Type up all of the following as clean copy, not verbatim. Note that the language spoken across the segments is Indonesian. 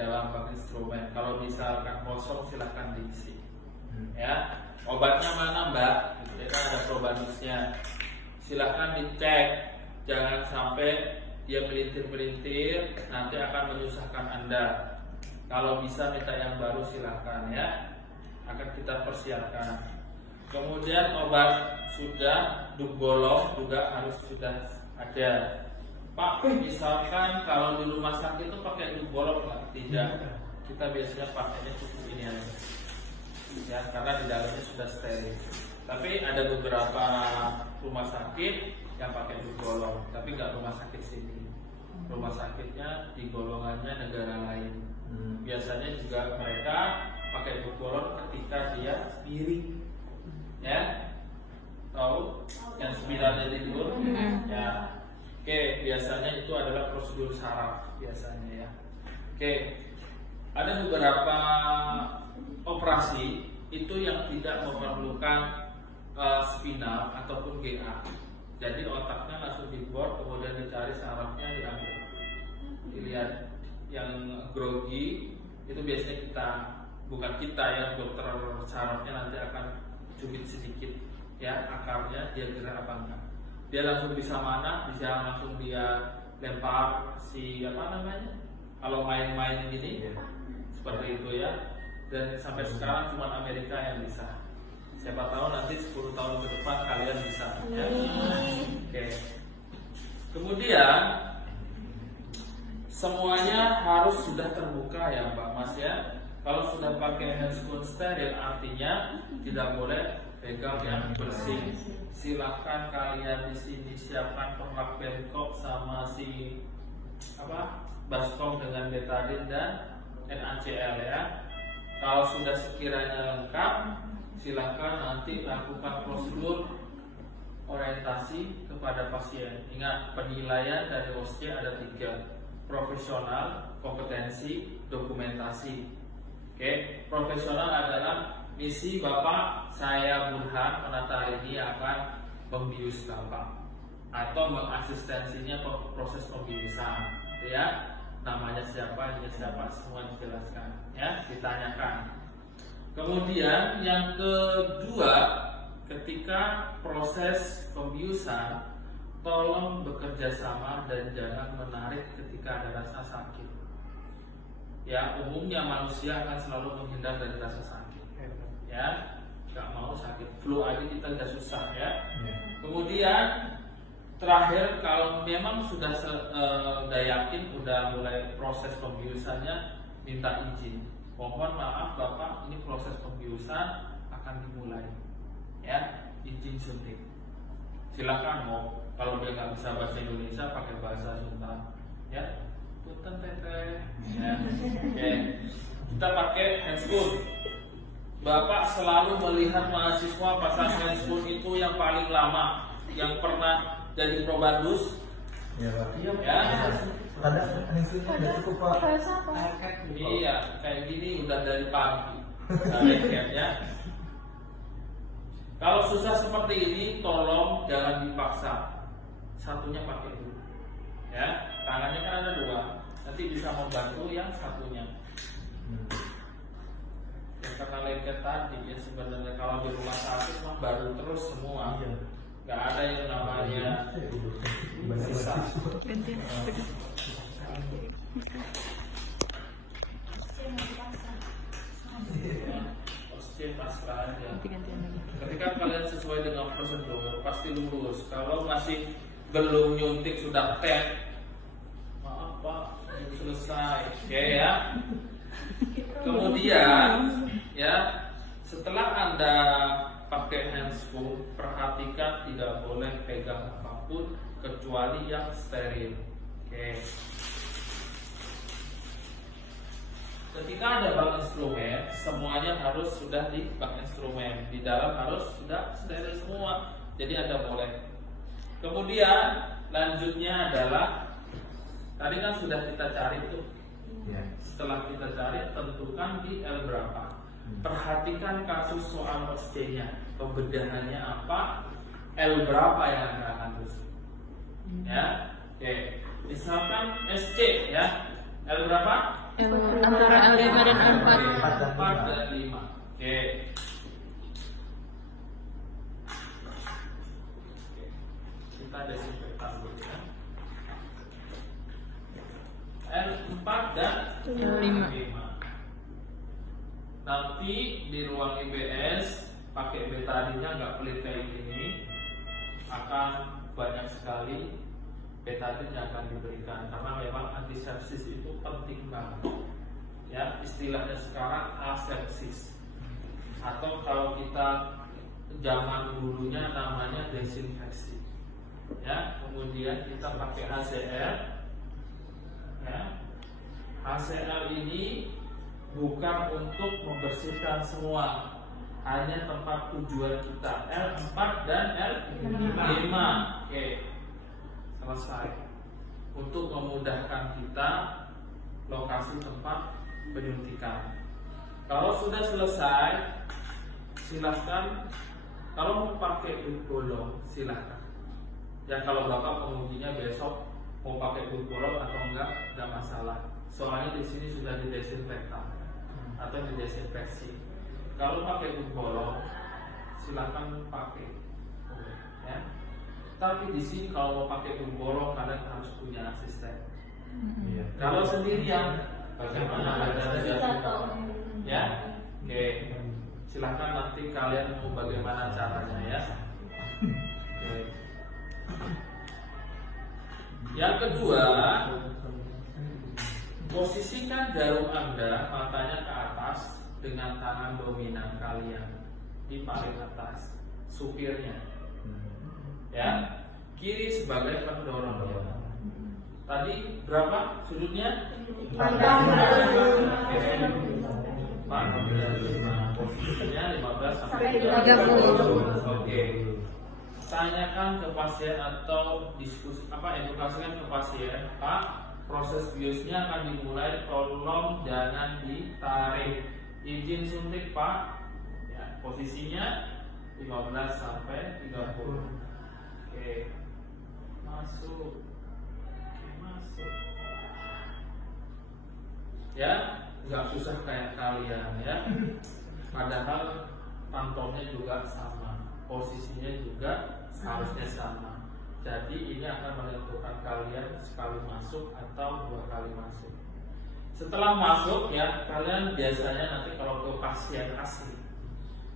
dalam bak instrumen. Kalau misalkan kosong silahkan diisi. Ya, obatnya mana Mbak? Jadi kan ada probandusnya. Silahkan dicek, jangan sampai dia melintir-melintir, nanti akan menyusahkan Anda. Kalau bisa minta yang baru silahkan ya, akan kita persiapkan. Kemudian obat sudah, duk bolong juga harus sudah ada. Pak, misalkan kalau di rumah sakit itu pakai duk bolong nggak? Tidak. Kita biasanya pakainya cukup ini aja. Ya, karena di dalamnya sudah steril. Tapi ada beberapa rumah sakit yang pakai duk bolong, tapi nggak rumah sakit sini. Rumah sakitnya di golongannya negara lain. Biasanya juga mereka pakai duk bolong ketika dia miring. Ya, tahu yang 9 tidur. Ya, oke, biasanya itu adalah prosedur saraf biasanya ya. Oke, ada beberapa operasi itu yang tidak memerlukan spinal ataupun GA. Jadi otaknya langsung dibor, kemudian dicari sarafnya diambil. Dilihat yang grogi itu biasanya kita, bukan kita ya, dokter sarafnya nanti akan cubit sedikit ya akarnya, dia gerak apa enggak. Dia langsung bisa mana, bisa langsung dia lempar si apa namanya, kalau main-main gini seperti itu ya. Dan sampai sekarang cuma Amerika yang bisa. Siapa tahu nanti 10 tahun ke depan kalian bisa ya. Oke. Kemudian semuanya harus sudah terbuka ya Mbak Mas ya. Kalau sudah pakai handscoon steril artinya tidak boleh pegang yang bersih. Silahkan kalian di sini siapkan permak Bangkok sama si apa baskom dengan betadine dan NaCl ya. Kalau sudah sekiranya lengkap, silahkan nanti lakukan prosedur orientasi kepada pasien. Ingat, penilaian dari OSCE ada 3: profesional, kompetensi, dokumentasi. Oke, profesional adalah misi Bapak, saya Burhan penata ini akan membius Bapak atau mengasistensinya proses pembiusan, ya. Namanya siapa, ini siapa, semua dijelaskan, ya, ditanyakan. Kemudian yang kedua, ketika proses pembiusan, tolong bekerja sama dan jangan menarik ketika ada rasa sakit. Ya, umumnya manusia akan selalu menghindar dari rasa sakit. Ya, nggak mau sakit. Flu aja kita udah susah ya. Kemudian terakhir, kalau memang sudah yakin udah mulai proses pembiusannya, minta izin. Mohon maaf Bapak, ini proses pembiusan akan dimulai. Ya, izin suntik. Silakan mau, kalau dia nggak bisa bahasa Indonesia pakai bahasa Sunda. Ya, punten teteh. Ya. Oke. Kita pakai handscoon. Bapak selalu melihat mahasiswa pasang handscoon itu yang paling lama, yang pernah jadi probandus. Ya, Pak. Ya. Ada handscoonnya udah cukup Pak. Iya, kayak gini udah dari pagi. Ya. Kalau susah seperti ini, tolong jangan dipaksa. Satunya pakai dulu. Ya, tangannya kan ada 2. Nanti bisa membantu yang satunya. Ya, karena lengket tadi ya, sebenarnya kalau di rumah sakit mah baru terus semua. Gak ada yang namanya sisa. Pasrah aja. Ketika kalian sesuai dengan prosedur pasti lurus. Kalau masih belum nyuntik sudah tet, maaf Pak, belum selesai. Oke ya. Kemudian ya, setelah Anda pakai handscoon, perhatikan tidak boleh pegang apapun kecuali yang steril. Oke. Ketika ada bak instrumen, semuanya harus sudah di bak instrumen. Di dalam harus sudah steril semua. Jadi Anda boleh. Kemudian lanjutnya adalah tadi kan sudah kita cari tuh. Setelah kita cari, tentukan di L berapa. Perhatikan kasus soal OSCE-nya, pembedahannya apa, L berapa yang Anda akan tulis. Ya, oke. Misalkan SC ya, L berapa? Antara L5 dan L4. 4 dan 5. Oke. Kita desinfektan dulu ya. L4 dan L5. Nanti di ruang IBS pakai betadinnya nggak pelit kayak gini, akan banyak sekali betadin yang akan diberikan karena memang antisepsis itu penting banget. Ya, istilahnya sekarang asepsis, atau kalau kita zaman dulunya namanya desinfeksi. Ya, kemudian kita pakai HCl. Ya, HCl ini bukan untuk membersihkan semua, hanya tempat tujuan kita L4 dan L5. Oke, selesai. Untuk memudahkan kita lokasi tempat penyuntikan. Kalau sudah selesai, silahkan. Kalau mau pakai duit bolong, silahkan. Ya, kalau bapak pengujinya besok mau pakai duit bolong atau enggak masalah. Soalnya di sini sudah didesinfektan atau didesinfeksi. Kalau pakai duit bolong, silahkan pakai. Ya. Tapi di sini kalau mau pakai duit bolong, kalian harus punya asisten. Kalau sendirian, bagaimana ada ya? Oke, silahkan nanti kalian mau bagaimana caranya ya. Oke. Yang kedua, posisikan jarum Anda matanya ke atas dengan tangan dominan kalian di paling atas, supirnya. Ya, kiri sebagai pendorong. Tadi berapa sudutnya? 15 sampai 30. Oke. Tanyakan ke pasien atau edukasikan ke pasien, Pak, proses biusnya akan dimulai, tolong jangan ditarik. Izin suntik, Pak. Ya, posisinya 15 sampai 30. Oke. Masuk. Ya, nggak susah kayak kalian ya. Padahal pantolnya juga sama, posisinya juga harusnya sama. Jadi ini akan menentukan kalian sekali masuk atau 2 kali masuk. Setelah masuk ya, kalian biasanya nanti kalau ke pasien asli,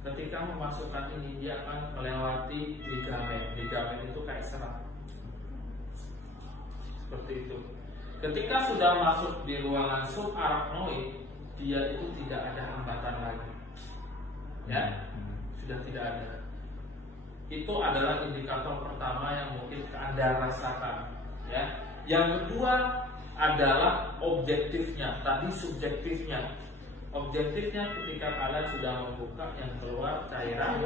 ketika memasukkan ini dia akan melewati ligamen. Ligamen itu kayak serat. Seperti itu. Ketika sudah masuk di ruangan subarachnoid, dia itu tidak ada hambatan lagi. Ya, sudah tidak ada. Itu adalah indikator pertama yang mungkin Anda rasakan. Ya, yang kedua adalah objektifnya. Tadi subjektifnya. Objektifnya ketika kalian sudah membuka yang keluar cairan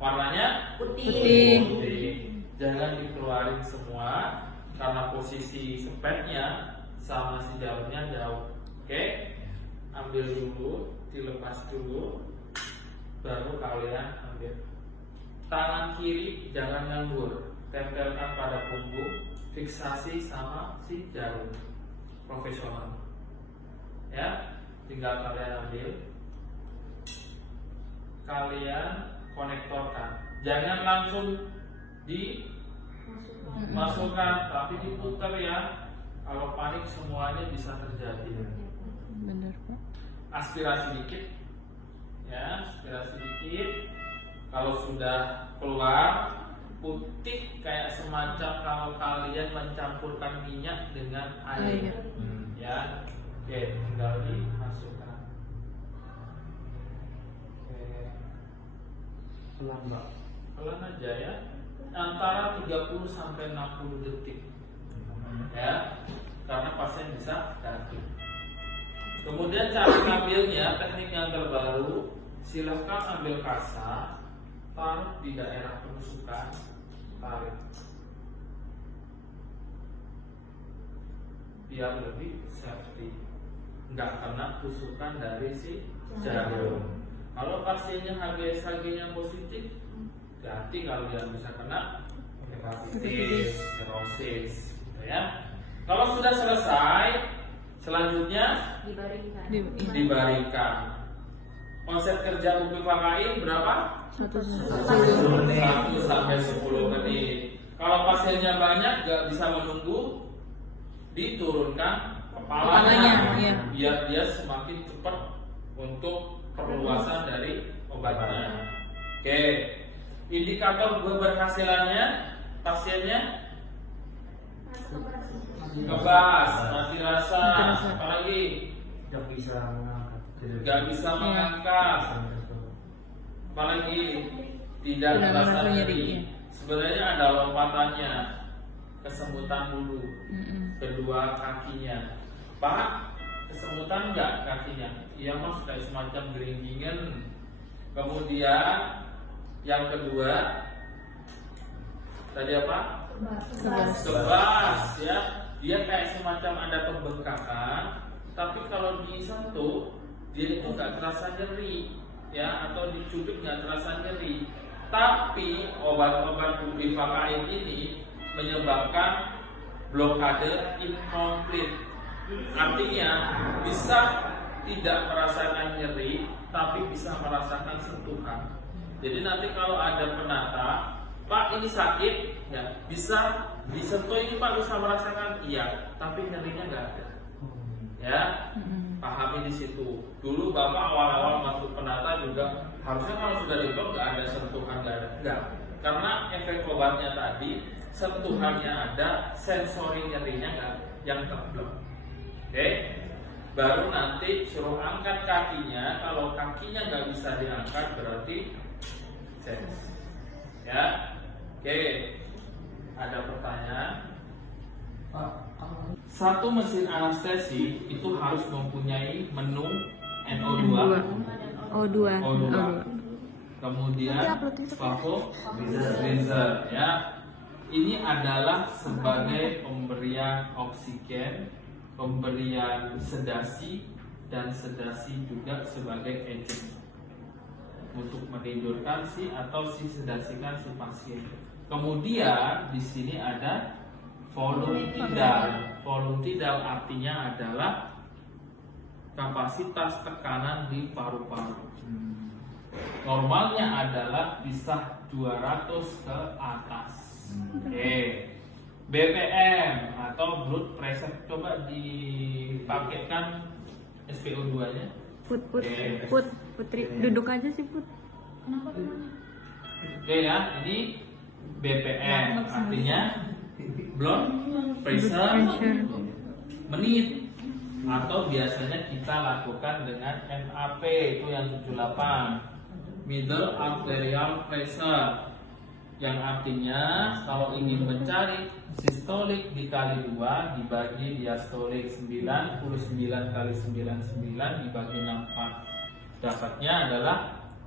warnanya putih. Jangan dikeluarin semua karena posisi sepetnya sama si jarumnya jauh. Oke? Ambil dulu, dilepas dulu, baru kalian ambil. Tangan kiri jangan nganggur, tempelkan pada punggung, fiksasi sama si jarum. Profesional. Ya, tinggal kalian ambil. Kalian konektorkan. Jangan langsung dimasukkan, tapi diputar ya. Kalau panik semuanya bisa terjadi. Benar, Pak. Aspirasi dikit, ya, aspirasi dikit. Kalau sudah keluar putih kayak semacam kalau kalian mencampurkan minyak dengan air, ya. Oke, tinggal dimasukkan. Oke, pelan aja ya. Antara 30 sampai 60 detik. Ya, karena pasien bisa jatuh. Kemudian cara ngambilnya, teknik yang terbaru, silakan ambil kasa, taruh di daerah penusukan, tarik. Biar lebih safety, nggak kena tusukan dari si jarum. Kalau pasiennya HBsAg-nya positif, berarti kalau dia bisa kena hepatitis, cirrhosis, gitu ya. Kalau sudah selesai, selanjutnya dibaringkan. Konsep kerja UPI Fakain berapa? 1 1 sampai 10 menit. Kalau pasiennya banyak gak bisa menunggu, diturunkan kepalanya iya. biar dia semakin cepat untuk perluasan dari obatnya. Oke, indikator keberhasilannya pasiennya ngebas, mati rasa, apalagi Tidak bisa mengangkat. gak bisa mengangkat, apalagi tidak merasa nyeri. Sebenarnya ada lompatannya, kesemutan dulu, kedua kakinya. Pak, kesemutan enggak kakinya? Iya mas, kayak semacam geringgingan. Kemudian yang kedua tadi apa? Kebas ya. Dia kayak semacam ada pembengkakan, tapi kalau disentuh dia itu nggak terasa nyeri ya, atau dicubit nggak terasa nyeri. Tapi obat-obat UPI Fakain ini menyebabkan blokade incomplete. Artinya bisa tidak merasakan nyeri, tapi bisa merasakan sentuhan. Jadi nanti kalau ada penata, Pak ini sakit, ya bisa disentuh ini Pak, bisa merasakan, iya, tapi nyerinya nggak ada. Ya, pahami di situ. Dulu Bapak awal-awal masuk penata juga harusnya kalau sudah diblok nggak ada sentuhan, nggak ada, enggak. Karena efek obatnya tadi, sentuhannya ada, sensori nyerinya nggak, yang terblok. Oke, baru nanti suruh angkat kakinya. Kalau kakinya nggak bisa diangkat berarti sens. Ya, oke. Ada pertanyaan? Satu mesin anestesi itu harus mempunyai menu NO2, O2. Kemudian Pavo Freezer ya. Ini adalah sebagai pemberian oksigen, pemberian sedasi, dan sedasi juga sebagai agent untuk menidurkan atau sedasikan si pasien. Kemudian di sini ada volume tidal. Volume tidal artinya adalah kapasitas tekanan di paru-paru. Normalnya adalah bisa 200 ke atas. Oke. BPM atau blood pressure, coba dipaketkan SpO2-nya. Putri duduk aja sih Put. Oke ya, ini BPM artinya blood pressure menit, atau biasanya kita lakukan dengan MAP itu yang 78, middle arterial pressure, yang artinya kalau ingin mencari sistolik dikali 2 dibagi diastolik 99 kali 99 dibagi 64, dapatnya adalah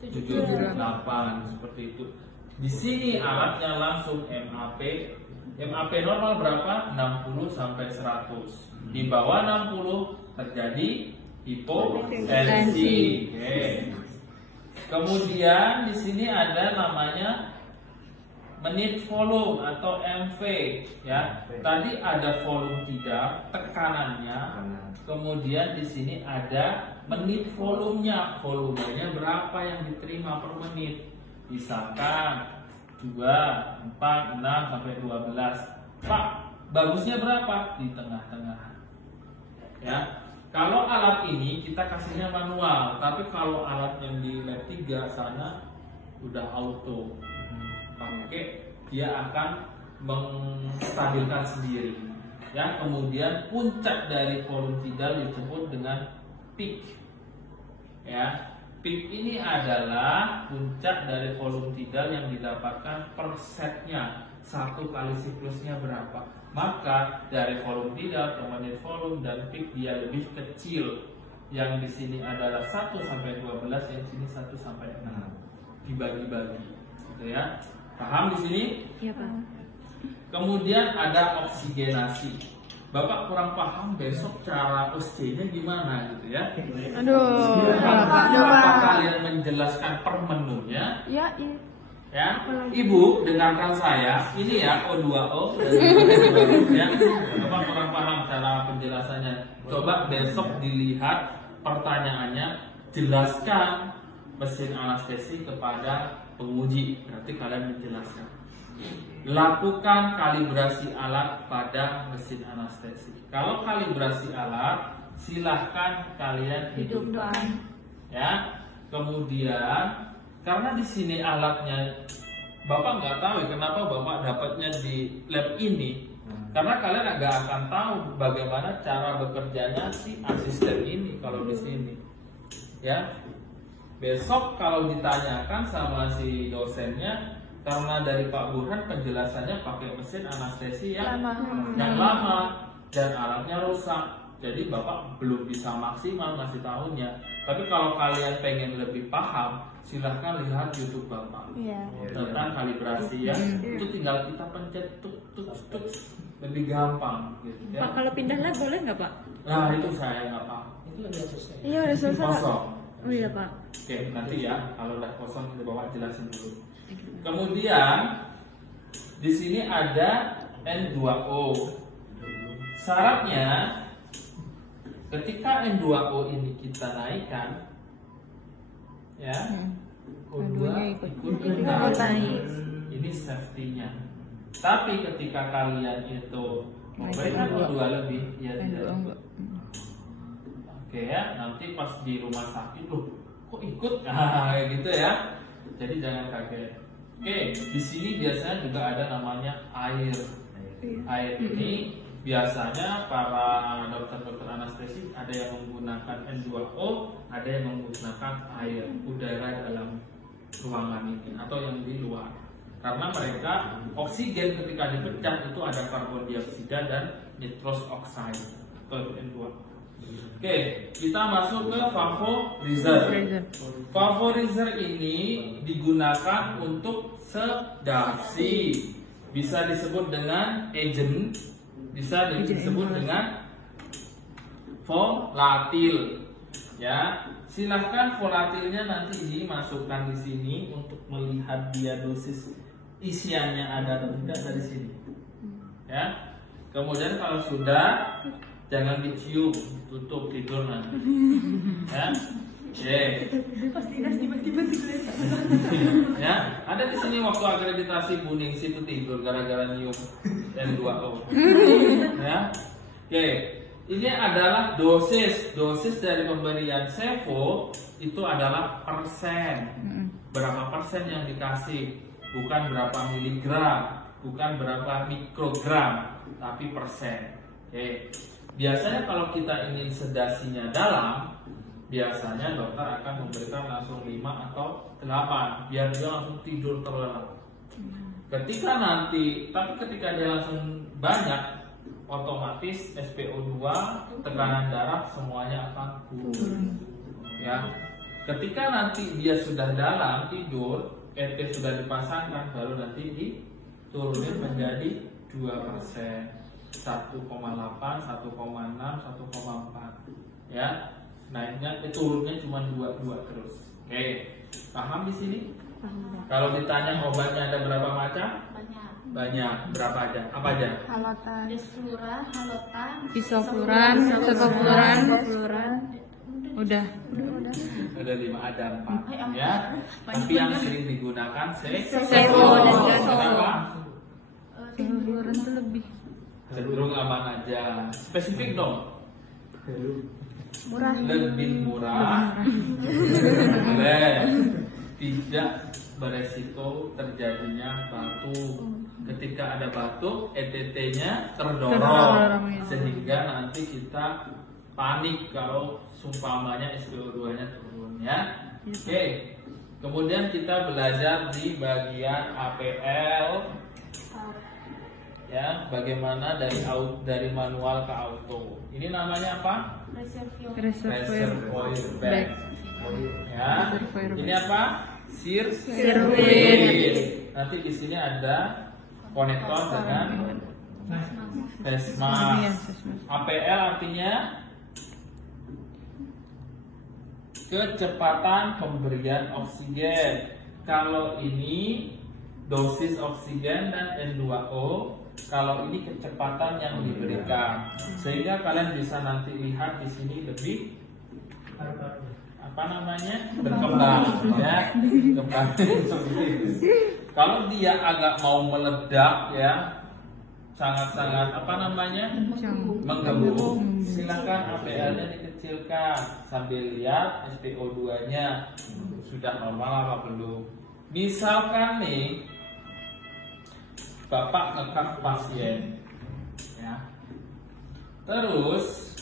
78 seperti itu. Di sini alatnya langsung MAP. MAP normal berapa? 60 sampai 100. Di bawah 60 terjadi hipotensi. Oke. Kemudian di sini ada namanya menit volume atau MV ya. Tadi ada volume tidak, tekanannya. Kemudian di sini ada menit volumenya. Volumenya berapa yang diterima per menit? Misalkan 2, 4, 6 sampai 12. Pak, bagusnya berapa? Di tengah-tengah. Ya. Kalau alat ini kita kasihnya manual, tapi kalau alat yang di lab 3 sana udah auto. Pakai dia akan menstabilkan sendiri. Ya, kemudian puncak dari volume tidal disebut dengan peak. Ya, peak ini adalah puncak dari volume tidal yang didapatkan per setnya. Satu kali siklusnya berapa? Maka dari volume tidal ke menit volume dan peak dia lebih kecil. Yang di sini adalah 1 sampai 12, yang di sini 1 sampai 6. Dibagi-bagi, gitu ya. Paham di sini? Iya Pak. Kemudian ada oksigenasi. Bapak kurang paham, besok cara OSC-nya gimana gitu ya? Aduh. Apakah kalian menjelaskan per menunya? Ya, iya. Ya, Ibu dengarkan saya. Ini ya O2O ya. Bapak kurang paham cara penjelasannya. Coba besok dilihat pertanyaannya, jelaskan mesin anestesi kepada penguji. Berarti kalian menjelaskan. Lakukan kalibrasi alat pada mesin anestesi. Kalau kalibrasi alat, silahkan kalian hidupkan. Ya. Kemudian karena di sini alatnya Bapak nggak tahu ya, kenapa Bapak dapatnya di lab ini. Karena kalian agak akan tahu bagaimana cara bekerjanya si asisten ini kalau di sini. Ya. Besok kalau ditanyakan sama si dosennya, karena dari Pak Burhan penjelasannya pakai mesin anestesi yang lama dan alatnya rusak. Jadi Bapak belum bisa maksimal ngasih tahunya. Tapi kalau kalian pengen lebih paham, silahkan lihat YouTube Bapak tentang kalibrasi ya. Itu tinggal kita pencet tuk lebih gampang gitu ya. Pak, kalau pindah lab boleh nggak Pak? Nah itu saya nggak paham. Itu udah selesai. Iya udah selesai. Kosong. Oh iya Pak. Oke, nanti ya kalau udah kosong Bapak jelasin dulu. Kemudian di sini ada N2O. Syaratnya ketika N2O ini kita naikkan, ya, O2 ikut naik. Ini safety-nya. Tapi ketika kalian itu memberikan O2 lebih, ya tidak. Oke ya, nanti pas di rumah sakit loh, kok ikut? Nah, kayak gitu ya. Jadi jangan kaget. Oke, di sini biasanya juga ada namanya air. Air ini biasanya para dokter-dokter anestesi ada yang menggunakan N2O, ada yang menggunakan air udara dalam ruangan ini atau yang di luar. Karena mereka oksigen ketika dipecah itu ada karbon dioksida dan nitrous oxide atau N2. Oke, kita masuk ke vaporizer. Vaporizer ini digunakan untuk sedasi. Bisa disebut dengan agent, bisa disebut dengan volatil. Ya, silahkan volatilnya nanti dimasukkan di sini untuk melihat dia dosis isiannya ada atau tidak dari sini. Ya, kemudian kalau sudah jangan dicium, tutup tidur nanti. Ya, ya, ada di sini waktu akreditasi Buning situ tidur gara-gara nyium N2O. Ya, oke. Ini adalah dosis dari pemberian Sevo itu adalah persen. Berapa persen yang dikasih, bukan berapa miligram, bukan berapa mikrogram, tapi persen. Oke. Biasanya kalau kita ingin sedasinya dalam, biasanya dokter akan memberikan langsung 5 atau 8 biar dia langsung tidur terlelap. Ketika dia langsung banyak, otomatis SpO2, tekanan darah semuanya akan turun. Ya. Ketika nanti dia sudah dalam tidur, ET sudah dipasangkan, baru nanti diturunin menjadi 2%. 1,8, 1,6, 1,4 ya, naiknya turunnya cuma 2 terus. Oke, paham di sini? Kalau ditanya obatnya ada berapa macam? Banyak. Berapa aja? Apa aja? Halotan, Desflura, halotan, isofluran, sevofluran, udah. Ada 5, ada 4 ya. Tapi yang sering digunakan Sevo dan Gasol. Kenapa? Sevofluran tuh lebih Cenderung aman aja. Spesifik dong. murah. Lebih murah. Boleh. Tidak beresiko terjadinya batuk. Ketika ada batuk, ETT-nya terdorong sehingga nanti kita panik kalau sumpamanya SpO2-nya turun ya. Oke. Kemudian kita belajar di bagian APL. Ya, bagaimana dari manual ke auto. Ini namanya apa? Reservoir bag. Ya. Ini apa? Sirkuit. Nanti di sini ada konektor dengan face mask. APL artinya kecepatan pemberian oksigen. Kalau ini dosis oksigen dan N2O. Kalau ini kecepatan yang diberikan, sehingga kalian bisa nanti lihat di sini lebih berkembang ya, berkembang. Kalau dia agak mau meledak ya, sangat-sangat menggembung, silakan APL-nya dikecilkan sambil lihat SpO2-nya sudah normal apa belum. Misalkan nih Bapak ngekang pasien ya, terus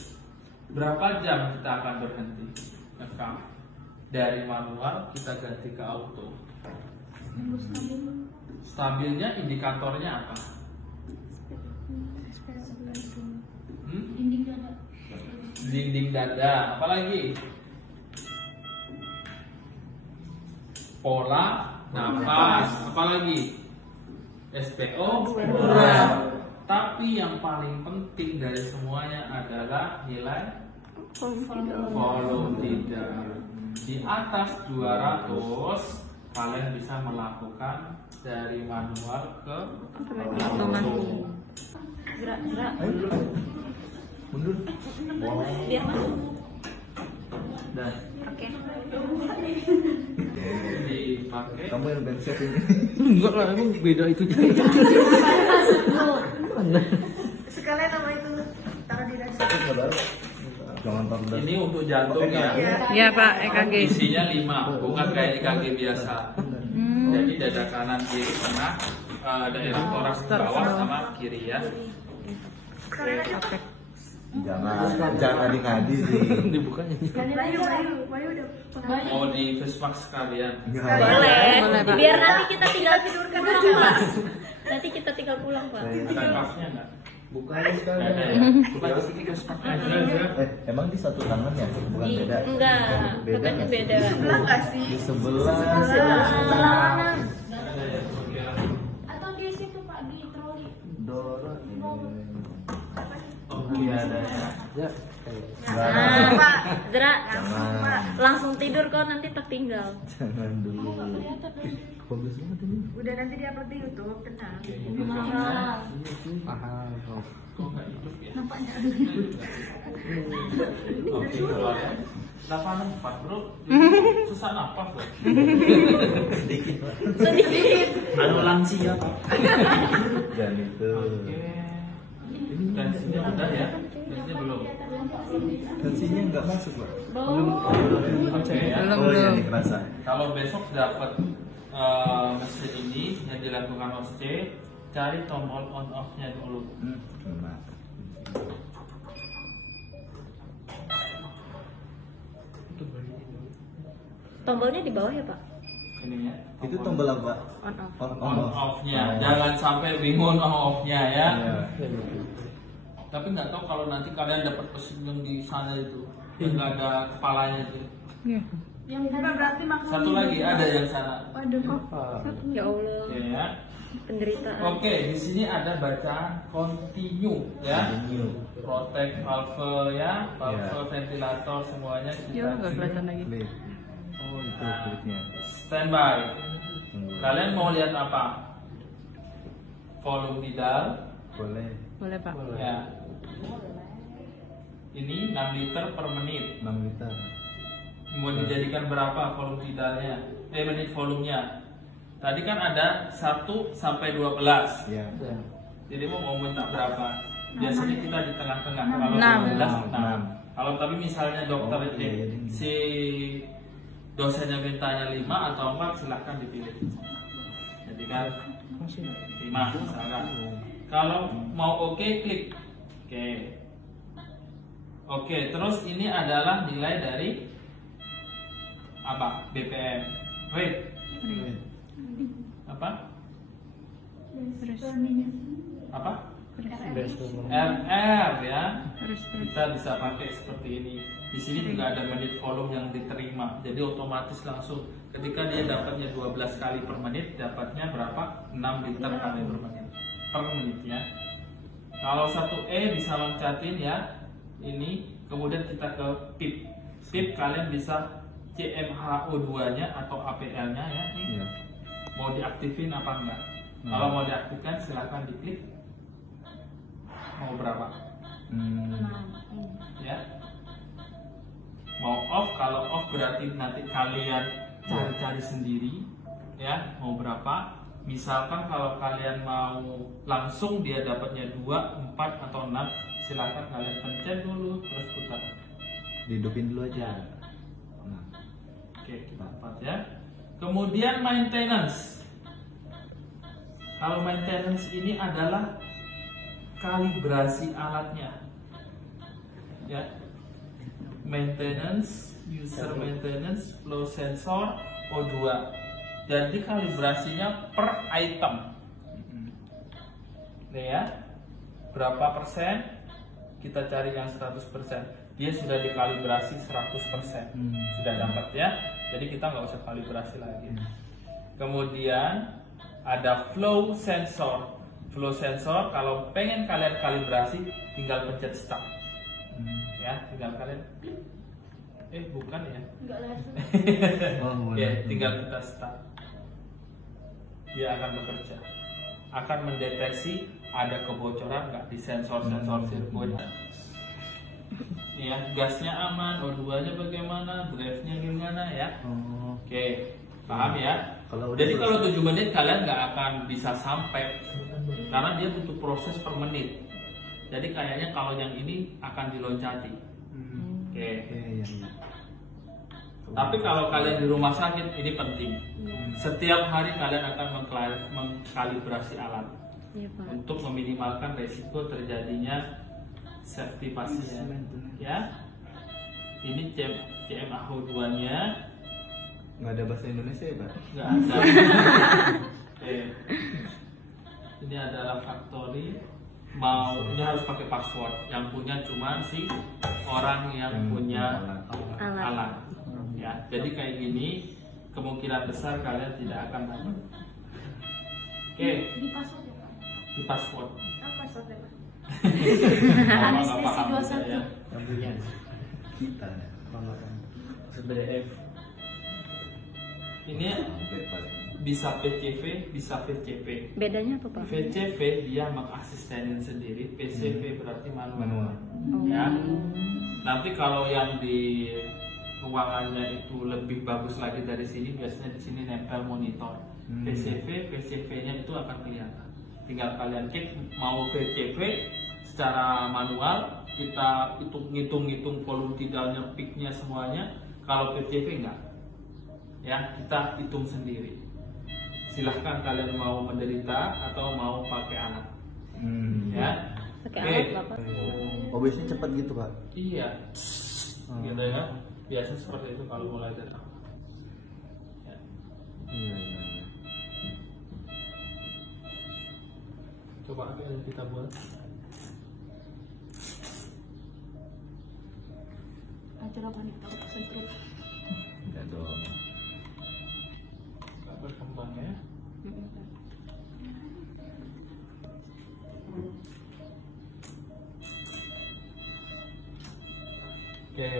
berapa jam kita akan berhenti ngekang? Dari manual kita ganti ke auto. Stabilnya indikatornya apa? Dinding dada. Apalagi? Pola nafas. Apalagi? SPO. Tapi yang paling penting dari semuanya adalah nilai volume tidak. Di atas 200 kalian bisa melakukan dari manual ke auto. Gerak. Mundur. Biar masuk. Dah. Oke. Dipakai. Kamu yang bensin ini. Enggak lah, emang beda itu. Sekalian nama itu taruh di dashboard. Jangan taruh. Ini untuk jantung ya. Ya Pak, EKG. Isinya 5, bukan kayak EKG biasa. Jadi dada kanan kiri tengah, daerah toraks ke bawah sama kiri ya. Jangan ngadi sih. Dibukanya. Bayu udah. Mau di Vesmax sekalian. Boleh, Pak. Biar nanti kita tinggal tidurkan pulang, Pak. Nanti kita tinggal pulang, Pak. Ada kafnya nggak? Bukan Nggak sekali. ada ya. Coba di sini Vesmax aja. Emang di satu tangan ya? Bukan beda. Enggak, katanya beda. Sebelah enggak sih? Di sebelah. Sebelah. Ada ya. Oke lah. Atau di situ, Pak, di troli. Dora. Oke ada ya. Ya. Nah, Pak, Zra, Jangan. langsung tidur kok nanti tertinggal. Jangan dulu. Bagus banget ini. Udah nanti di-upload di YouTube, tenang. Paham. Kok nggak hidup ya? Nampaknya. Oke keluar ya. 84 bro. Susah napas loh. Sedikit Pak. Sedikit. Lansia Pak. Dan itu. Oke. Tensinya udah ya? Tensinya belum? Tensinya nggak masuk Pak. Oke ya. Oh iya nih kerasa. Kalau besok dapat mesin ini yang dilakukan OSCE, cari tombol on off-nya dulu. Nah. Tombolnya di bawah ya, Pak? Ini ya. Itu tombol apa? On off. On off-nya. Jangan sampai bingung on off-nya ya. Tapi nggak tahu kalau nanti kalian dapat mesin yang di sana itu, yang nggak ada kepalanya itu. Iya. Yang bukan berarti maksudnya. Satu lagi ada yang sana. Waduh. Ya Allah. Oke ya. Penderitaan. Oke, di sini ada bacaan continue ya. Continue. Protect valve ya, valve Ya. ventilator semuanya Ya, kita nggak kelihatan lagi. Klik. Oh itu kulitnya. standby. Kalian mau lihat apa? Volume pedal Boleh. Boleh Pak. ya. Ini 6 liter per menit. 6 liter. Mau dijadikan berapa volume pedalnya? Menit volumenya. Tadi kan ada 1 sampai 12. Iya. Jadi mau minta berapa? Biasanya kita di tengah-tengah. Kalau 6. 12, 6. 6. Kalau tapi misalnya dokter Oh, iya. si dosennya mintanya 5 atau 4, silahkan dipilih. Jadi kan 5 misalkan. Kalau mau oke, klik oke. Oke, terus ini adalah nilai dari apa? BPM. Rate. Apa? Apa? RR ya. Kita bisa pakai seperti ini. Di sini juga ada menit volume yang diterima. Jadi otomatis langsung ketika dia dapatnya 12 kali per menit, dapatnya berapa? 6 liter kali per menit ya. Kalau 1E bisa loncatin ya. Ini kemudian kita ke PIP. PIP kalian bisa CMHO2-nya atau APL-nya ya. Nih. Iya. mau diaktifin apa enggak. Kalau mau diaktifkan silahkan diklik. Mau berapa? Ya. Mau off, kalau off berarti nanti kalian cari-cari sendiri ya, mau berapa. Misalkan kalau kalian mau langsung dia dapatnya 2, 4 atau 6, silahkan kalian pencet dulu terus putar. Dihidupin dulu aja. Nah. Oke, kita lihat ya. Kemudian maintenance. Kalau maintenance ini adalah kalibrasi alatnya. Ya. Maintenance, user maintenance, flow sensor, O2. Jadi kalibrasinya per item. Nih ya. Berapa persen? Kita cari yang 100%. Dia sudah dikalibrasi 100%. Sudah dapat ya. Jadi kita nggak usah kalibrasi lagi. Kemudian ada flow sensor. Flow sensor kalau pengen kalian kalibrasi tinggal pencet start. Ya, tinggal kalian klik. Bukan ya. Enggak langsung. Oh, Ya, tinggal kita start. Dia akan bekerja. Akan mendeteksi ada kebocoran nggak di sensor-sensor sirkuit. Ya, gasnya aman, O2-nya bagaimana, drive-nya gimana ya. Oke, paham ya? Jadi kalau 7 menit kalian nggak akan bisa sampai karena dia butuh proses per menit. Jadi kayaknya kalau yang ini akan diloncati. Oke. Tapi kalau kalian di rumah sakit ini penting. Setiap hari kalian akan mengkalibrasi alat untuk meminimalkan resiko terjadinya safety pasien. Ya. Ini CMAH2-nya. Nggak ada bahasa Indonesia ya, Pak? Nggak ada. Ini adalah factory. Ini harus pakai password. Yang punya cuma si orang yang punya alat. Ya, jadi kayak gini kemungkinan besar kalian tidak akan dapat. Oke. Di password ya, Pak? Di password. Apa passwordnya, Pak? Anestesi 21. ya. Tentunya kita PDF. Ini bisa PCV, bisa VCV. Bedanya apa, Pak? VCV dia mengasistenin sendiri, PCV berarti manual. Ya. Nanti kalau yang di ruangannya itu lebih bagus lagi dari sini, biasanya di sini nempel monitor. PCV-nya itu akan kelihatan. Tinggal kalian klik mau VCV secara manual, kita ngitung volume tidalnya, peaknya semuanya. Kalau PCV enggak, ya kita hitung sendiri. Silahkan kalian mau menderita atau mau pakai alat. Ya. Pakai alat, Bapak. Oh, biasanya cepat gitu, Pak? Iya. Gitu ya. Biasa seperti itu kalau mulai datang. Ya. Iya. Coba apa yang kita buat? Acara panik sentrip. Enggak dong. Nggak berkembang ya. Oke.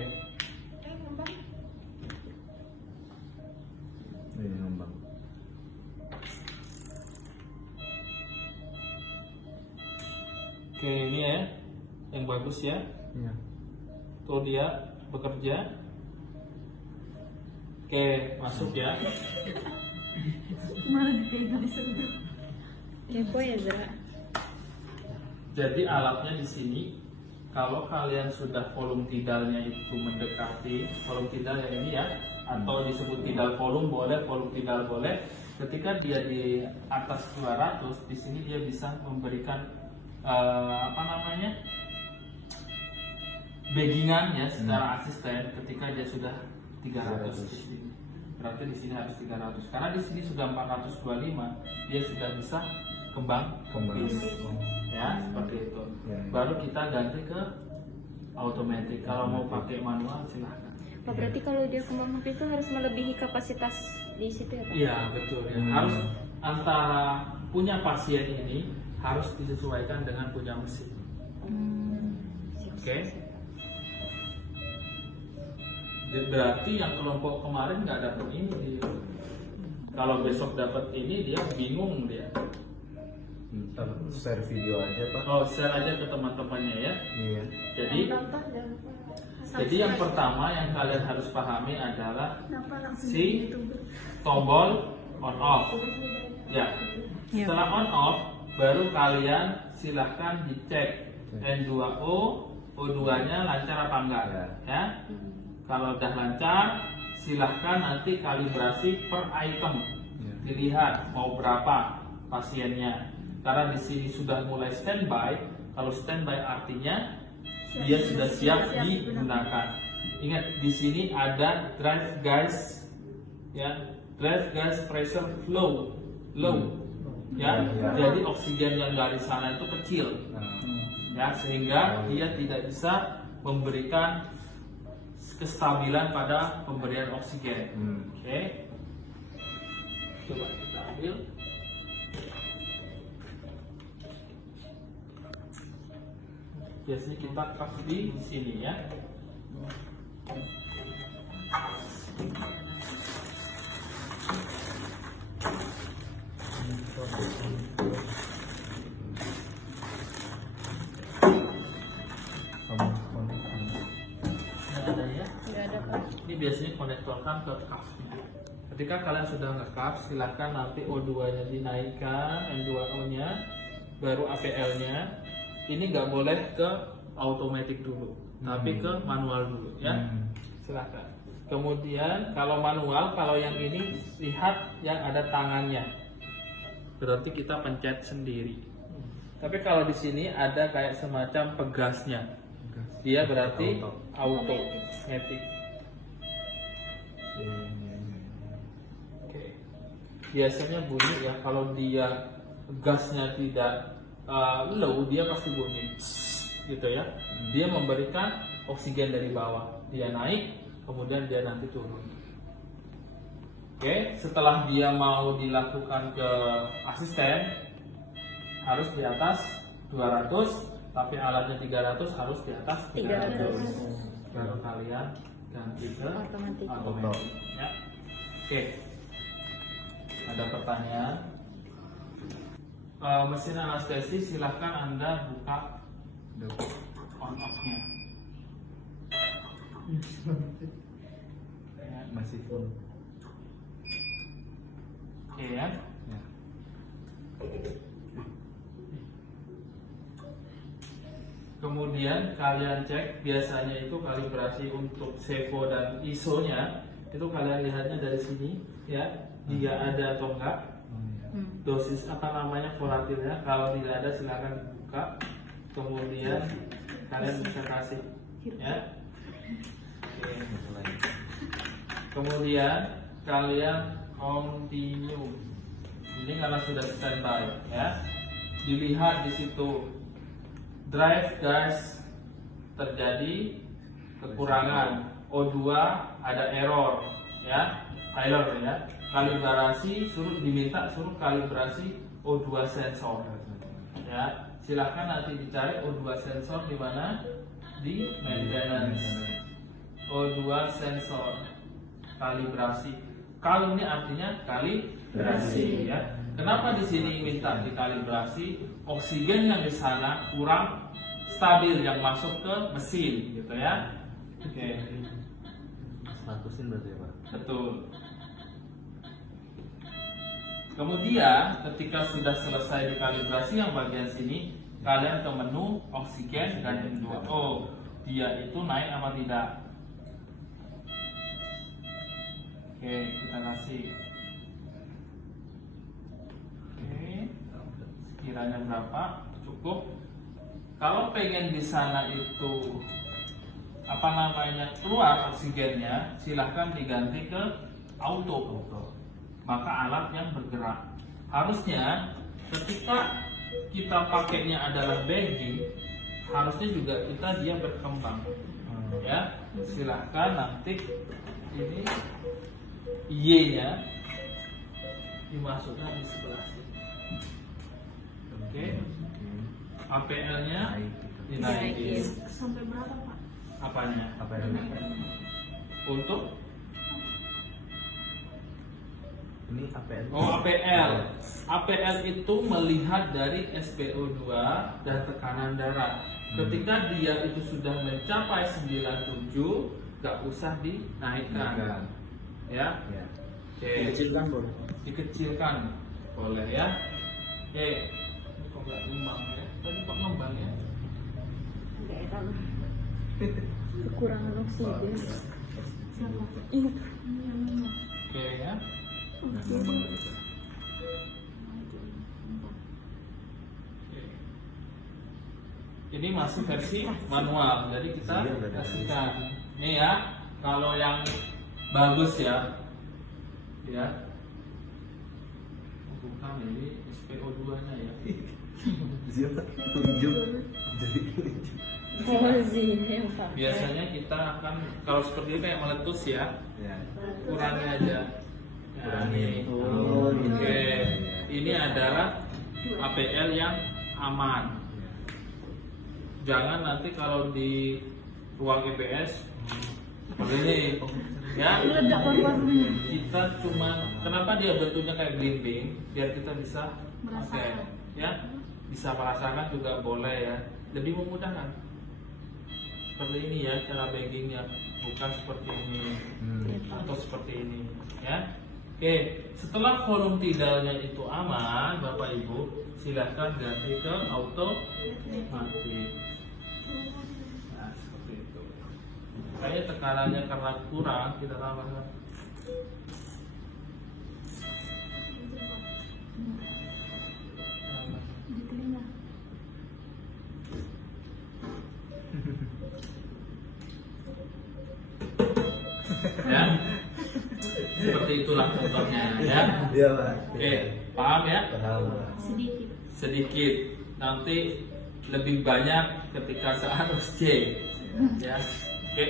Ini ngembang. Oke, ini ya yang bagus ya. Iya. Tuh dia bekerja. Oke, masuk ya. Malah dipegang sentuh. Kepo ya, Zara. Jadi alatnya di sini, kalau kalian sudah volume tidalnya itu mendekati volume tidal yang ini ya, atau disebut tidal volume boleh, volume tidal boleh. Ketika dia di atas 200, di sini dia bisa memberikan baggingannya secara asisten ketika dia sudah 300 di sini. Berarti di sini harus 300. Karena di sini sudah 425, dia sudah bisa kembang kempis. Ya, seperti itu. Baru kita ganti ke automatic. Kalau mau pakai manual silahkan. Pak, berarti kalau dia kembang kempis itu harus melebihi kapasitas di situ ya, Pak? Iya, betul ya. Harus antara punya pasien ini harus disesuaikan dengan punya mesin. Oke. Berarti yang kelompok kemarin nggak dapet ini Kalau besok dapat ini dia bingung dia. Ntar share video aja Pak. Oh, share aja ke teman-temannya ya. Iya. Jadi yang pertama yang kalian harus pahami adalah si tombol on off. Ya. Setelah on off baru kalian silahkan dicek N2O, O2-nya lancar apa enggak ya. Kalau udah lancar, silahkan nanti kalibrasi per item. Dilihat mau berapa pasiennya. Karena di sini sudah mulai standby. Kalau standby artinya dia sudah siap digunakan. Ingat di sini ada drive gas, ya, drive gas pressure flow low, ya. Jadi oksigen yang dari sana itu kecil, ya, sehingga dia tidak bisa memberikan kestabilan pada pemberian oksigen. Oke. Coba kita ambil. Biasanya kita pas di sini ya. Ada ya? Nggak ada Pak. Ini biasanya konektorkan ke cuff-nya. Ketika kalian sudah nge-cuff, silahkan nanti O2-nya dinaikkan, N2O-nya, baru APL-nya. Ini nggak boleh ke automatic dulu, tapi ke manual dulu ya. Silahkan. Kemudian kalau manual, kalau yang ini lihat yang ada tangannya, berarti kita pencet sendiri. Tapi kalau di sini ada kayak semacam pegasnya, dia berarti automatic. Oke. Biasanya bunyi ya, kalau dia gasnya tidak low, dia pasti bunyi, gitu ya. Dia memberikan oksigen dari bawah, dia naik, kemudian dia nanti turun. Oke, setelah dia mau dilakukan ke asisten, harus di atas 200, tapi alatnya 300 harus di atas 300. Baru kalian ganti ke otomatis. Ya. Oke, ada pertanyaan? Mesin anestesi silahkan Anda buka on off-nya. Masih full. Oke ya. Kemudian kalian cek, biasanya itu kalibrasi untuk Sevo dan ISO-nya itu kalian lihatnya dari sini ya, dia ada atau enggak. Dosis apa namanya volatilnya, kalau tidak ada silakan dibuka, kemudian kalian bisa kasih ya. Oke. Kemudian kalian continue, ini karena sudah standby ya, dilihat di situ drive gas terjadi kekurangan, O2 ada error ya, failure ya. Kalibrasi diminta suruh kalibrasi O2 sensor ya. Silahkan nanti dicari O2 sensor di mana, di maintenance. O2 sensor kalibrasi. Kal ini artinya kalibrasi ya. Kenapa di sini minta dikalibrasi? Oksigen yang di sana kurang stabil yang masuk ke mesin gitu ya. Oke. 100-in berarti ya Pak? Betul. Kemudian ketika sudah selesai dikalibrasi yang bagian sini, kalian ke menu oksigen dan N2O. Dia itu naik apa tidak? Oke, kita kasih. Oke, sekiranya berapa? Cukup. Kalau pengen di sana itu apa namanya keluar oksigennya, silahkan diganti ke auto. Maka alat yang bergerak. Harusnya ketika kita pakainya adalah baggy, harusnya juga dia berkembang. Ya, silahkan nanti ini Y-nya dimasukkan di sebelah sini. Oke. APL-nya dinaikin. Sampai berapa Pak? Apanya? APL. Untuk Ini APL. Oh, APL. APL itu melihat dari SpO2 dan tekanan darah. Ketika dia itu sudah mencapai 97, nggak usah dinaikkan. Ya. Ya. Oke. Dikecilkan bro. Dikecilkan. Boleh ya. Oke. Ini kok nggak ngembang ya? Tadi kok ngembang ya? Enggak enak. Kekurangan oksigen. Iya. Oke ya. Ini masih versi manual, jadi kita kasihkan. Ini ya, kalau yang bagus ya, ya. Bukan ini SpO2-nya ya. Siapa? Tunjuk. Biasanya kita akan kalau seperti ini kayak meletus ya, Ya. kurangi aja. Kurangi. Oh, oke. Ini adalah APL yang aman. Jangan nanti kalau di ruang EPS seperti ini ya, kita cuma kenapa dia bentuknya kayak blimbing biar kita bisa pakai ya, bisa merasakan juga boleh ya, lebih memudahkan seperti ini ya cara baggingnya, bukan seperti ini atau seperti ini ya. Oke, setelah volume tidalnya itu aman, Bapak Ibu silakan ganti ke auto mati. Nah, seperti itu. Kayaknya tekanannya karena kurang, kita tambahkan. Ya, seperti itulah contohnya ya. Iya, Pak. Oke, paham ya? Paham, Pak. Sedikit, nanti lebih banyak ketika searus C ya. Oke.